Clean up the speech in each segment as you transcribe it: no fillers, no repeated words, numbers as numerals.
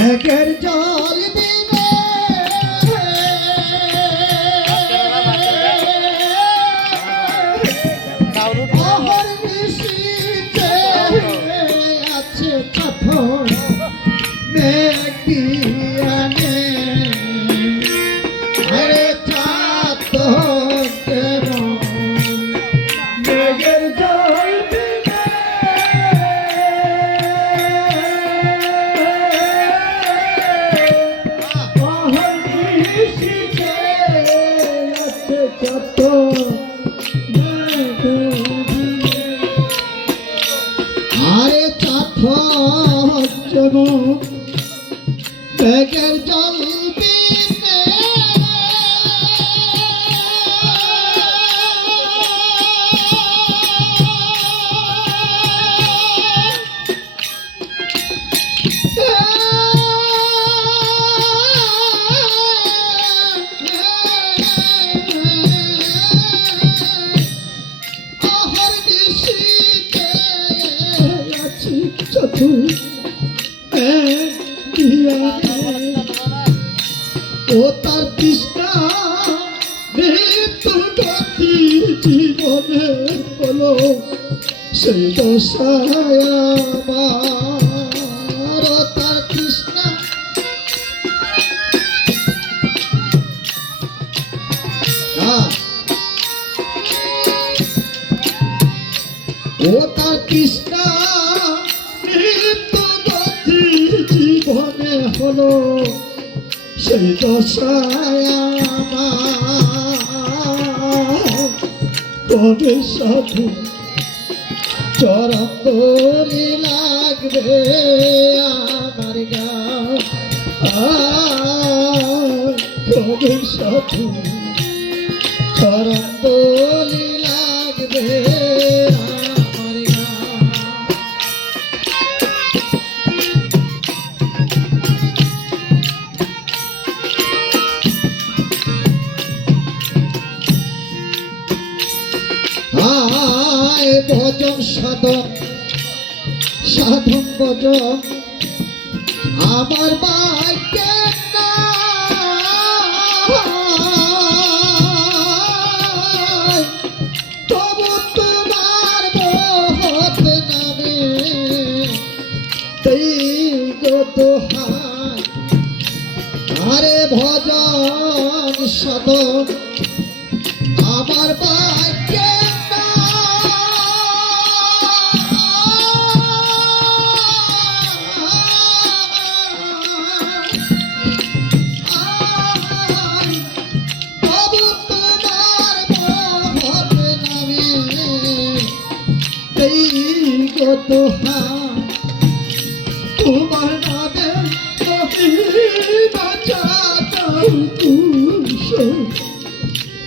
একের জল দিবে অহর নিশীথে আছে পাথর মেঘ দিয়ানে আরে চাঁদের মেঘের জল দিবে অহর নিশীথে আছে চাঁদ আরে চাঁদ মেঘের জল দিবে অহর নিশীথে আছে চাঁদ ও তার তৃষ্ণা মৃত্যু গতি জীবনে হলো সেই দশায় আমার ও তার তৃষ্ণা ও তার তৃষ্ণা মৃত্যু গতি জীবনে হলো সেই দশায় আমার কবে সাধু চরণ দোলি লাগবে আমার গান কবে সাধু চরণ দোলি লাগবে আমার গান ভজন সাধন সাধন ভজন আমার ভাগ্যে নাই তবু তোমার মহৎ নামে এই গো দোহাই আরে ভজন সাধন আমার ভাগ্যে তোমার নামে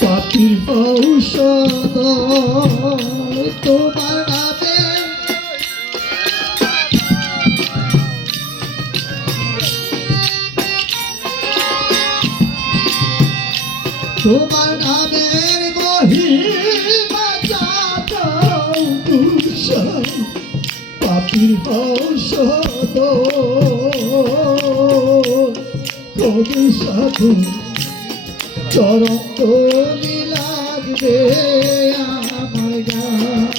পাপির ঔষধ তোমার নামে তোমার নামের মহিমা জাগাও তুষার পাপির ঔষধ কবি সাধু চরণ দোলি লাগবে আমার গান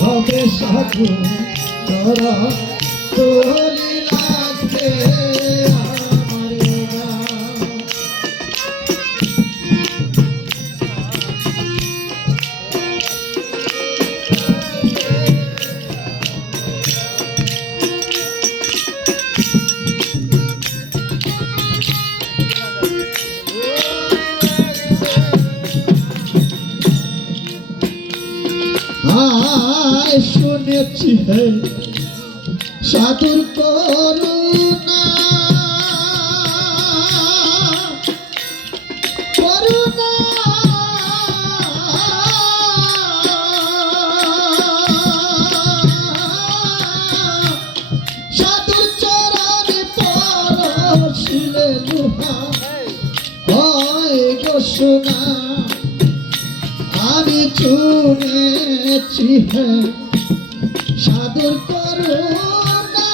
কবি সাধু চরণ দোলি লাগবে আমার গান শুনেছি হে সাধুর করুণা করুণা সাধুর চরণে পরশিলে লোহা হয় গো সোনা আমি শুনেছি হে সাধুর করুণা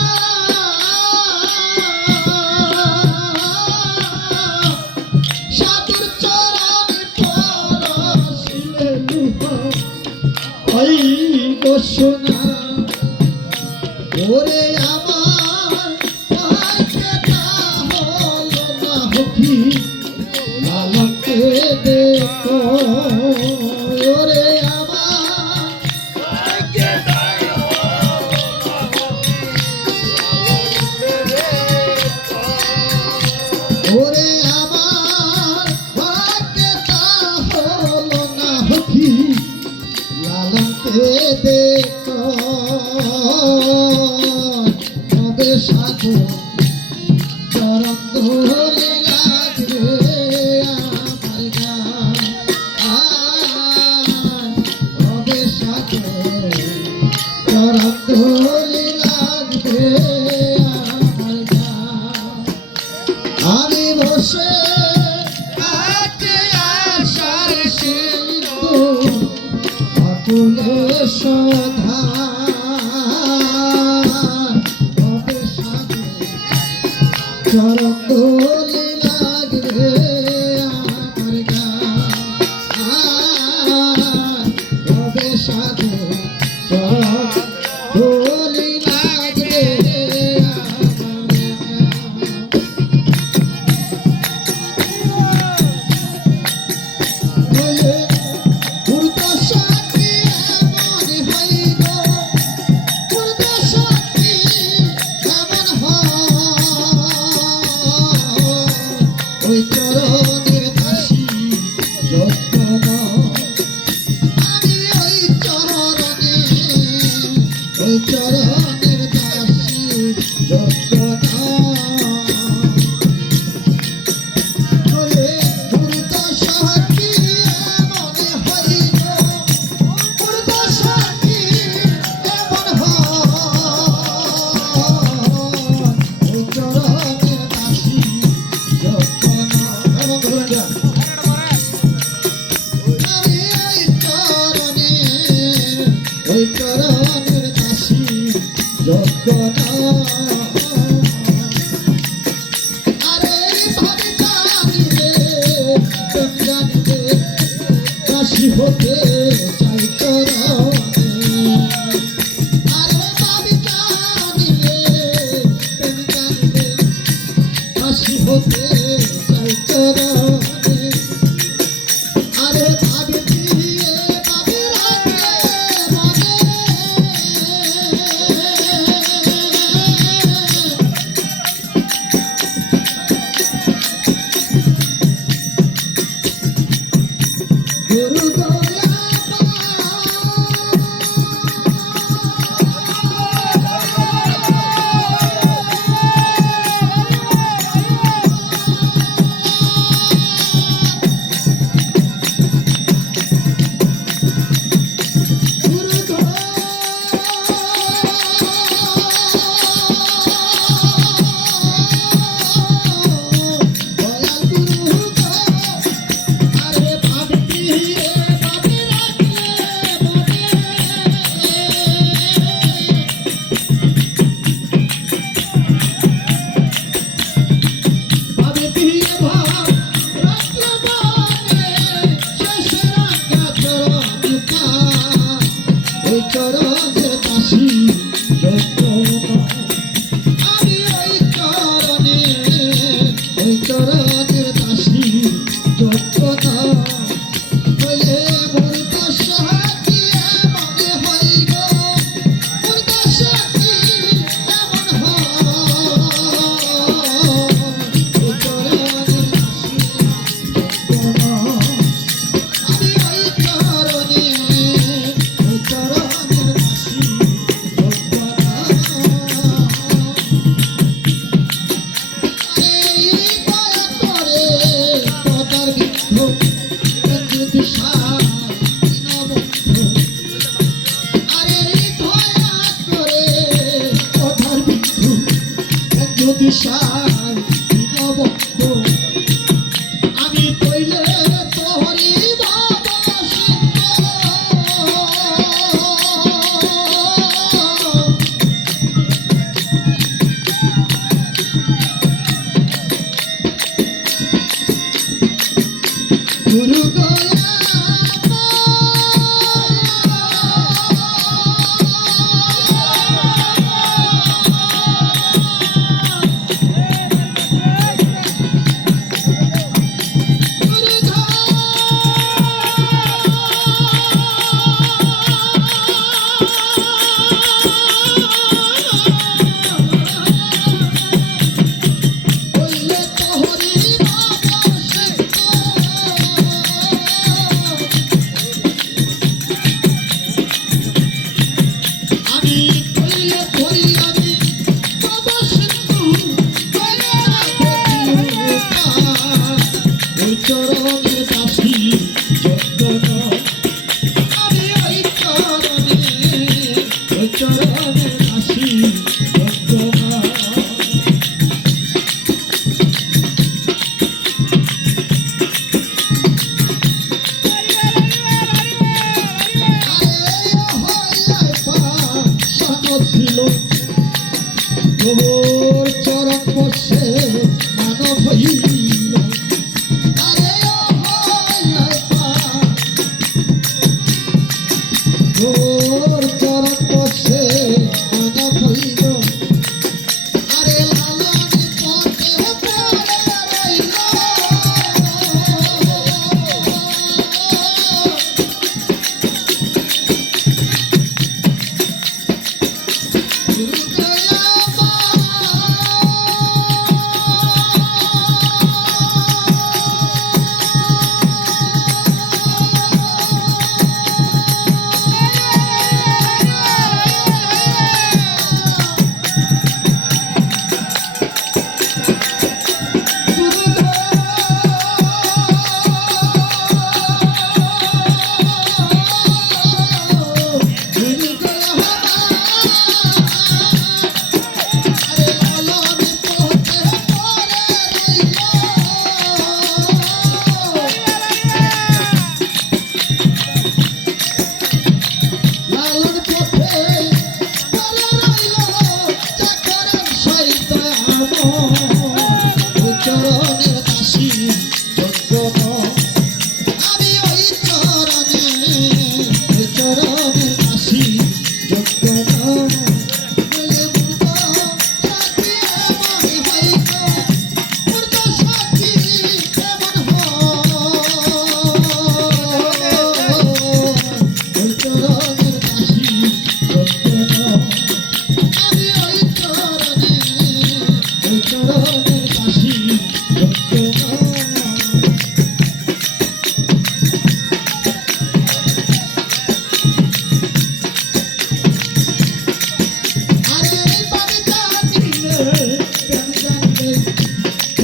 ওরে আমার ভাগ্যটা হলো না হকি লালনকে দেখো ওরে আমার ওরে আমার ভাগ্যটা হলো না হকি লালনকে দেখো তবে সাধু চরণ ধরে লাগবে আমার গান তবে সাধু চরণ ধরে লাগবে আমার গান আমি বসে আছি আশার সিন্ধু অতুলে সধা তবে সাধু চরণ ধরে লাগবে আমার গান তবে সাধু চরণ ধরে লাগবে ওই চরণের দাসী যত্ন আমি ওই চরণের দাসী যত্ন ওরে দুর্দশাকে মনে হইল দুর্দশাকে এমন ওই চরণের দাসী ওই চরণের দাসী যজ্ঞনা আরে ভাবি জানিলে প্রেম জানিলে দাসী হতে চাই চরণে আরে ভাবি জানিলে প্রেম জানিলে দাসী হতে চাই চরণে আরে ভাবি দিয়ে ভাবি রাখলে মনে গুরু দয়া চরণের দাসী যজ্ঞ আমি ওই চরণের দাসী যজ্ঞ হইলে মোর দশা কি মনে হইল মোর দশা কি এমন ওই চরণের দাসী যজ্ঞ আমি ওই চরণের দাসী আমি কইলে তোহরি গুরু গয়া তোর চরণ বসে মানব হইল আরে ও হইলাই পা তোর চরণ বসে মানব হইল আরে লালন পথে পড়ে রইল চরণের দাসী যজ্ঞ আমি ওই চরণের দাসী যজ্ঞ বলে মূর্ত সাথী এমন হইত মূর্ত সাথী এমন ওই চরণের দাসী যজ্ঞ আমি ওই চরণের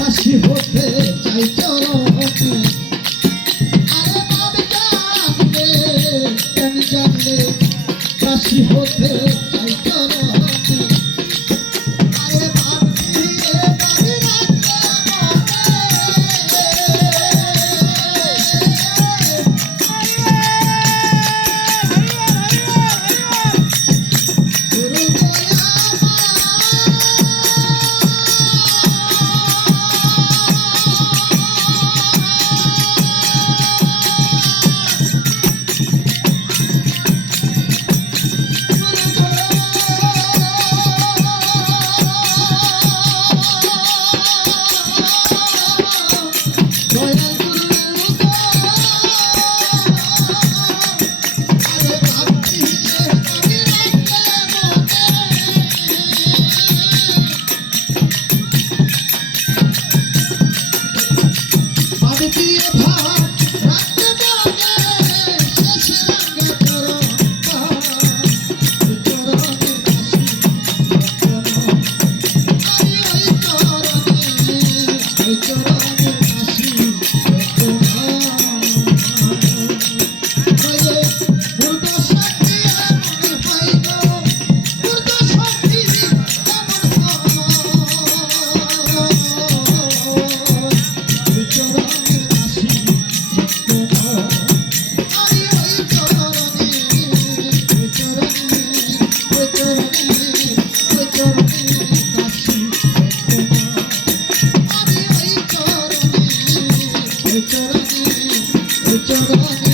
দাসী হতে চাই চরণে আরে বাবা জানলে কেন জানলে কাশি হতে চাই চরণে আরে ভাবি ভাবি চরণে